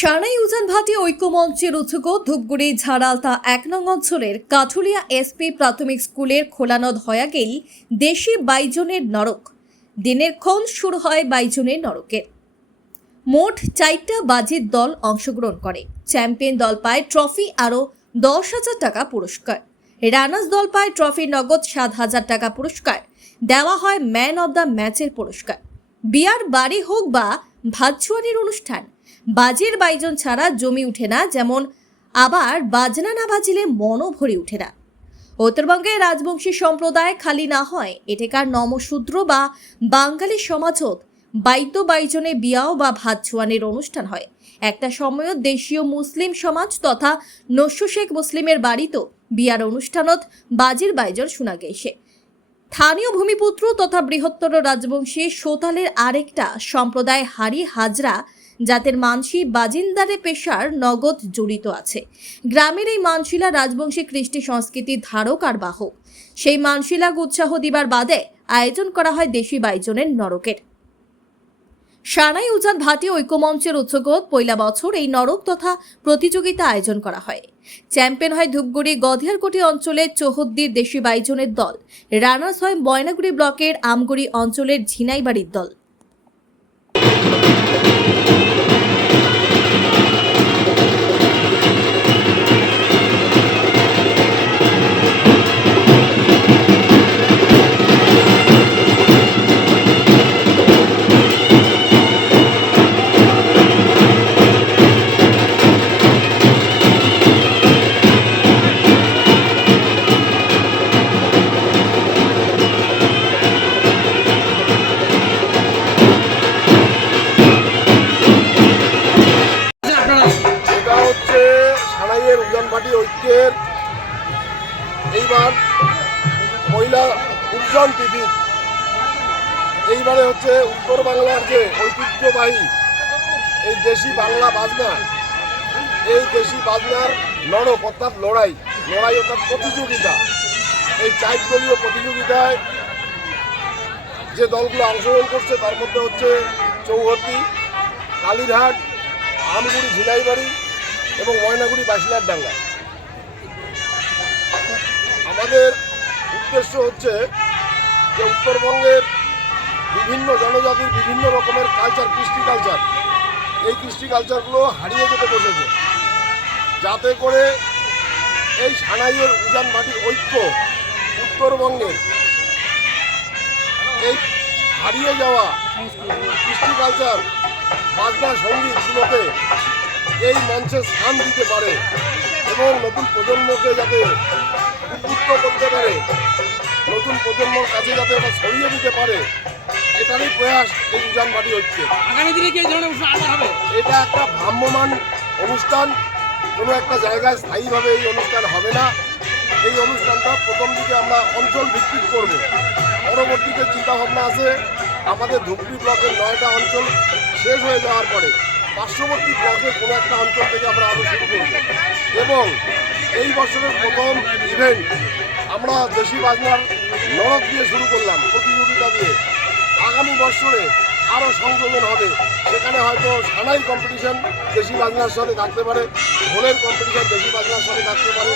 সানাই উজানভাটি ঐক্যমঞ্চের উদ্যোগ ধূপগুড়ি ঝাড়ালতা ১ নং অঞ্চলের কাঠুলিয়া এসপি প্রাথমিক স্কুলের খোলানদ হয়ে গেল দেশি বাইজনের নরক। দিনের ক্ষণ শুরু হয় বাইজনের নরকের। মোট ৪টা বাজির দল অংশগ্রহণ করে। চ্যাম্পিয়ন দল পায় ট্রফি আরও ১০,০০০ টাকা পুরস্কার। রানার্স দল পায় ট্রফি নগদ ৭,০০০ টাকা পুরস্কার। দেওয়া হয় ম্যান অব দ্য ম্যাচের পুরস্কার। বিয়ার বাড়ি হোক বা ভাতছুয়ানির অনুষ্ঠান, বাজির বাইজন ছাড়া জমি উঠে না, যেমন আবার বাজনা না বাজিলে মনও ভরে উঠে না। উত্তরবঙ্গের রাজবংশী সম্প্রদায় খালি না হয় এটাকার নমশূদ্র বা বাঙালি সমাজত বাইদ্য বাইজনে বিয়াও বা ভাতছুয়ানির অনুষ্ঠান হয়। একটা সময়ত দেশীয় মুসলিম সমাজ তথা নস্য শেখ মুসলিমের বাড়িতেও বিয়ার অনুষ্ঠানত বাজির বাইজন শোনা গেছে। স্থানীয় ভূমিপুত্র তথা বৃহত্তর রাজবংশী সোতালের আরেকটা সম্প্রদায় হারি হাজরা জাতের মানসি বাজিন্দারে পেশার নগদ জড়িত আছে। গ্রামের এই মানশিলা রাজবংশী কৃষ্টি সংস্কৃতির ধারক আর বাহক। সেই মানশিলাগ উৎসাহ দিবার বাদে আয়োজন করা হয় দেশি বাইজনের নরকের। সানাই উজানভাটি ঐক্যমঞ্চের উদ্যোগত পয়লা বছর এই নরক তথা প্রতিযোগিতা আয়োজন করা হয়। চ্যাম্পিয়ন হয় ধূপগুড়ি গধিয়ারকোটি অঞ্চলের চৌহদ্দির দেশি বাইজনের দল। রানার্স হয় ময়নাগুড়ি ব্লকের আমগুড়ি অঞ্চলের ঝিনাইবাড়ির দল। উজানভাটি ঐক্যের এইবার মহিলা উজ্জ্বল তিথি। এইবারে হচ্ছে উত্তর বাংলার যে ঐতিহ্যবাহী এই দেশি বাংলা বাজনা, এই দেশি বাজনার লড়ক অর্থাৎ লড়াই অর্থাৎ প্রতিযোগিতা। এই 4 দলীয় প্রতিযোগিতায় যে দলগুলো অংশগ্রহণ করছে তার মধ্যে হচ্ছে চৌহদ্দি, কালীরহাট, আমগুড়ি ঝিনাইবাড়ি এবং ময়নাগুড়ি বাসিলার ডাঙ্গা। আমাদের উদ্দেশ্য হচ্ছে যে উত্তরবঙ্গের বিভিন্ন জনজাতির বিভিন্ন রকমের কালচার, কৃষ্টি কালচার, এই কৃষ্টি কালচারগুলো হারিয়ে যেতে বসেছে, যাতে করে এই সানাইয়ের উজানভাটির ঐক্য উত্তরবঙ্গের এই হারিয়ে যাওয়া কৃষ্টি কালচার, বাজনা সঙ্গীতগুলোকে এই মঞ্চে স্থান দিতে পারে এবং নতুন প্রজন্মকে যাতে উদ্বুদ্ধ করতে পারে, নতুন প্রজন্মর কাছে যাতে এটা ছড়িয়ে দিতে পারে, এটারই প্রয়াস এই উজানভাটি ঐক্যে। আগামী দিনে কি এই ধরনের অনুষ্ঠান আবার হবে? এটা একটা ভ্রাম্যমান অনুষ্ঠান, কোনো একটা জায়গায় স্থায়ীভাবে এই অনুষ্ঠান হবে না। এই অনুষ্ঠানটা প্রথম দিকে আমরা অঞ্চল ভিত্তিক করব। পরবর্তীতে চিন্তাভাবনা আছে আমাদের ধূপগুড়ি ব্লকের 9টা অঞ্চল শেষ হয়ে যাওয়ার পরে পার্শ্ববর্তী ব্লকের কোনো একটা অঞ্চল থেকে আমরা আরও শুরু করব। এবং এই বছরের প্রথম ইভেন্ট আমরা দেশি বাজনার নরক দিয়ে শুরু করলাম, প্রতিযোগিতা দিয়ে। আগামী বছরে আরও সংযোজন হবে, সেখানে হয়তো সানাই কম্পিটিশন দেশি বাজনার সাথে থাকতে পারে, ঢোলের কম্পিটিশন দেশি বাজনার সাথে থাকতে পারে।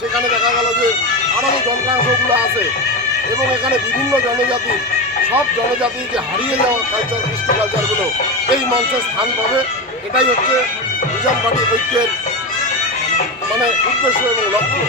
সেখানে দেখা গেল যে আরও যে যন্ত্রাংশগুলো আছে এবং এখানে বিভিন্ন জনজাতির, সব জনজাতির যে হারিয়ে যাওয়া কালচার, কৃষ্টি কালচারগুলো এই মঞ্চে স্থান পাবে। এটাই হচ্ছে উজানভাটি ঐক্যের উদ্দেশ্য এবং লক্ষ্য।